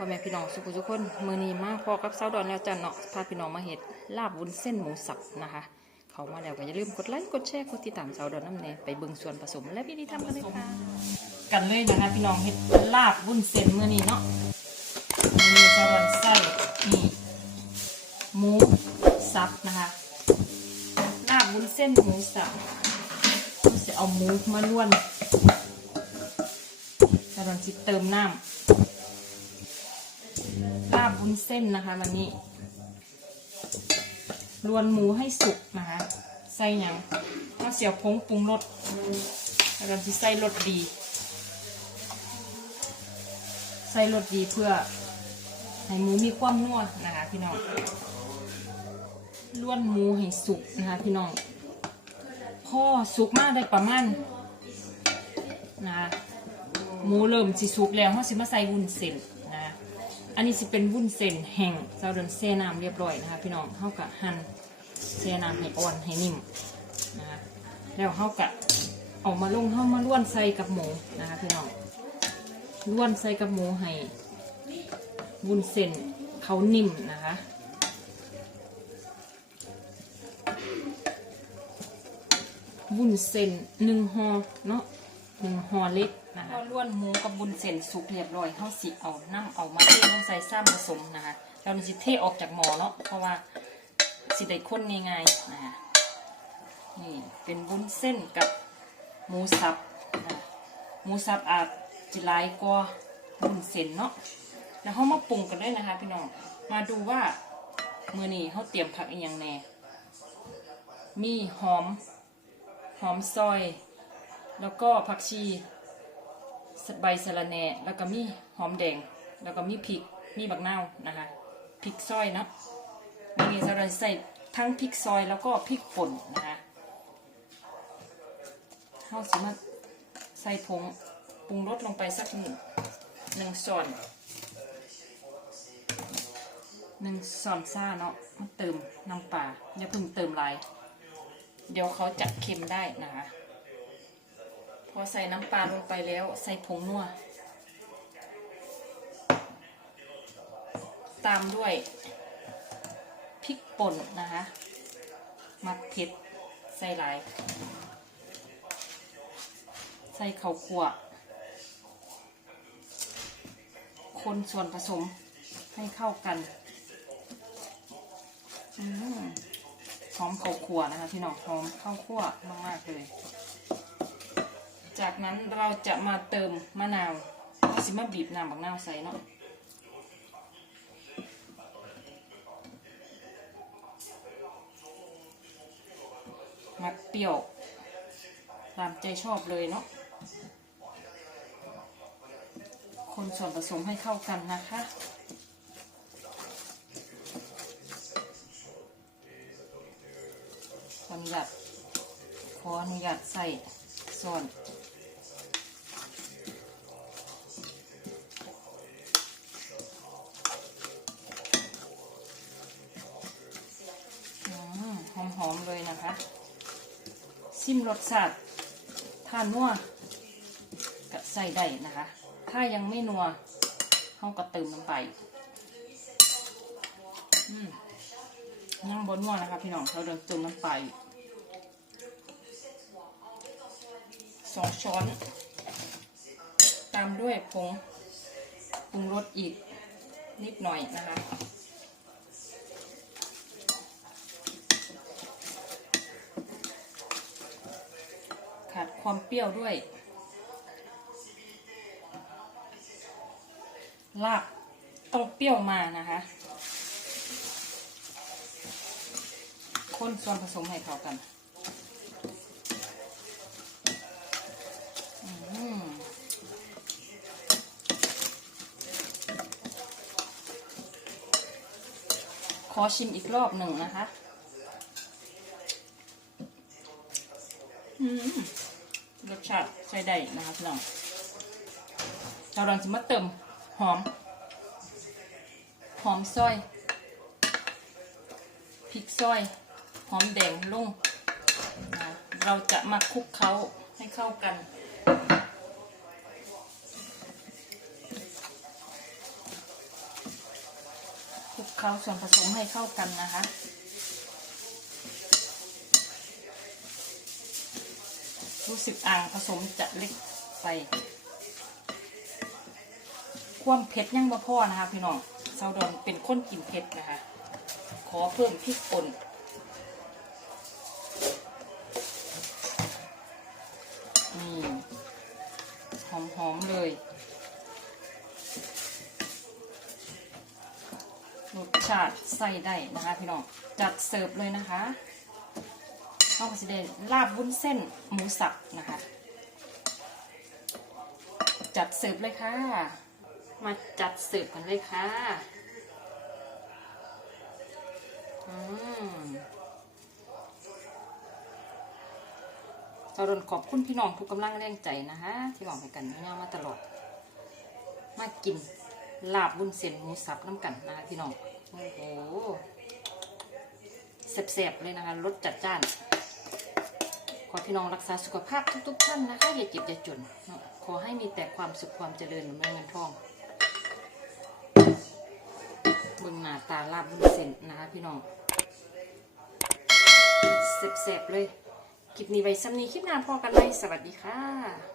พ่อแม่พี่น้องสุขุทุกคนมือนี้มากพอกับเสาดอนแล้วจ้ะเนาะพาพี่น้องมาเห็ดลาบวุ้นเส้นหมูสับนะคะ เขามาแล้วก็อย่าลืมกดไลค์กดแชร์กดติดตามเสาดอนน้ำเนยไปเบิ่งส่วนผสมและวิธีทำกันเลยค่ะกันเลยนะคะพี่น้องเห็ดลาบวุ้นเส้นมือนี้เนาะมือนี้สาดอนใส่นี่หมูสับนะคะลาบวุ้นเส้นหมูสับจะเอาหมูมาล้วนสาดอนสิเติมน้ำ ลาบวุ้นเส้นนะคะ วันนี้ รวนหมูให้สุกนะคะ ใส่ยังข้าวเสียวพงปรุงรสแล้วก็ที่ใส่รสดี ใส่รสดีเพื่อให้หมูมีความนัวนะคะ พี่น้องล้วนหมูให้สุกนะคะ พี่น้องพอสุกมากได้ประมาณนะหมูเริ่มสิสุกแล้วเขาสิมาใส่วุ้นเส้น อันนี้สิเป็นวุ้นเส้นแห้งเจ้าเดินเซน้ำเรียบร้อยนะคะ พี่น้องเท่ากับหั่นเซน้ำให้อ่อนให้นิ่มนะคะแล้วเท่ากับเอามาลงเข้ามาล้วนใส่กับหมูนะคะ พี่น้องล้วนใส่กับหมูให้วุ้นเส้นเขานิ่มนะคะวุ้นเส้นหนึ่งห่อเนาะ หนึ่งห่อเล็กนะคะล้วนหมูกับวุ้นเส้นสุกเรียบร้อยเขาสิเอาน้ำเอามาเทลงใส่ซ้ำผสมนะคะเราสิเทออกจากหม้อเนาะเพราะว่าสิได้ข้นง่ายๆนะคะนี่เป็นวุ้นเส้นกับหมูสับนะหมูสับอาจจะหลายกว่าวุ้นเส้นเนาะแล้วเขามาปรุงกันด้วยนะคะพี่น้องมาดูว่ามือนี้เขาเตรียมผักอีกอย่างแน่มีหอม หอมซอย แล้วก็ผักชีใบสะระแหน่แล้วก็มีหอมแดง แล้วก็มีพริก มีบักนาวนะคะ พริกซอยเนาะนี่จะราใส่ทั้งพริกซอยแล้วก็พริกป่นนะคะเข้าสิมาใส่ผงปรุงรสลงไปสักหนึ่งหนึ่งส่วนหนึ่งส่วนซ่าเนาะมาเติมน้ำปลาอย่าเพิ่งเติมหลาย เดี๋ยวเขาจะเค็มได้นะคะ อใส่น้ำปลาลงไปแล้ว ใส่ผงนัว ตามด้วยพริกป่นนะคะมักเผ็ดใส่หลาย ใส่ข้าวคั่วคนส่วนผสมให้เข้ากันอหอมข้าวคั่วนะคะพี่น้องหอมข้าวคั่วมากๆเลย จากนั้นเราจะมาเติมมะนาวเราสิมาบีบน้ำบักนาวใส่เนาะมักเปรี้ยวตามใจชอบเลยเนาะ คนส่วนผสมให้เข้ากันนะคะขออนุญาตขออนุญาตใส่ส่วน หอมหอมๆเลยนะคะ ซิมรสชาติถ้านัวก็ใส่ได้นะคะ ถ้ายังไม่นัวเขาก็เติมลงไปอืมยังบนนัวนะคะ พี่น้องเขาเดินเติมน้ำไปสองช้อน ตามด้วยผงปรุงรสอีกนิดหน่อยนะคะ ขาดความเปรี้ยวด้วย ลาบต้องเปรี้ยวมานะคะ คนส่วนผสมให้เข้ากันอขอชิมอีกรอบหนึ่งนะคะ อืม รสชาติใช้ได้นะคะพี่น้องเราลองจะมาเติมหอม หอมซอยพริกซอย หอมแดงลุงนะเราจะมาคลุกเคล้าให้เข้ากันคเคล้าส่วนผสมให้เข้ากันนะคะ รู้สึกอ่างผสมจะเล็กไป ความเผ็ดยังบ่พอนะคะพี่น้องซาวดอนเป็นคนกินเผ็ดนะคะ ขอเพิ่มพริกป่นนี่หอมๆเลยรสชาติใส่ได้นะคะพี่น้อง จัดเสิร์ฟเลยนะคะ ข้าวผัดเดนลาบวุ้นเส้นหมูสับนะคะ จัดเสิร์ฟเลยค่ะ มาจัดเสิร์ฟกันเลยค่ะอืมเราดนขอบคุณพี่น้องทุกกำลังแรงใจนะคะที่บอกให้กันย่ามาตลอด มากินลาบบุญเส้นหมูสับน้ำกันนะคะพี่น้อง โอ้โหแซ่บๆเลยนะคะรสจัดจ้าน ขอพี่น้องรักษาสุขภาพทุกๆท่านนะคะ อย่าเจ็บอย่าจน ขอให้มีแต่ความสุขความเจริญเหมือนเงินทองเบื้องหน้าตาลาบบุญเส้นนะคะพี่น้องเสบๆเลย คลิปนี้ไว้ซ้ำนี้คลิปหน้าพอกันไหมสวัสดีค่ะ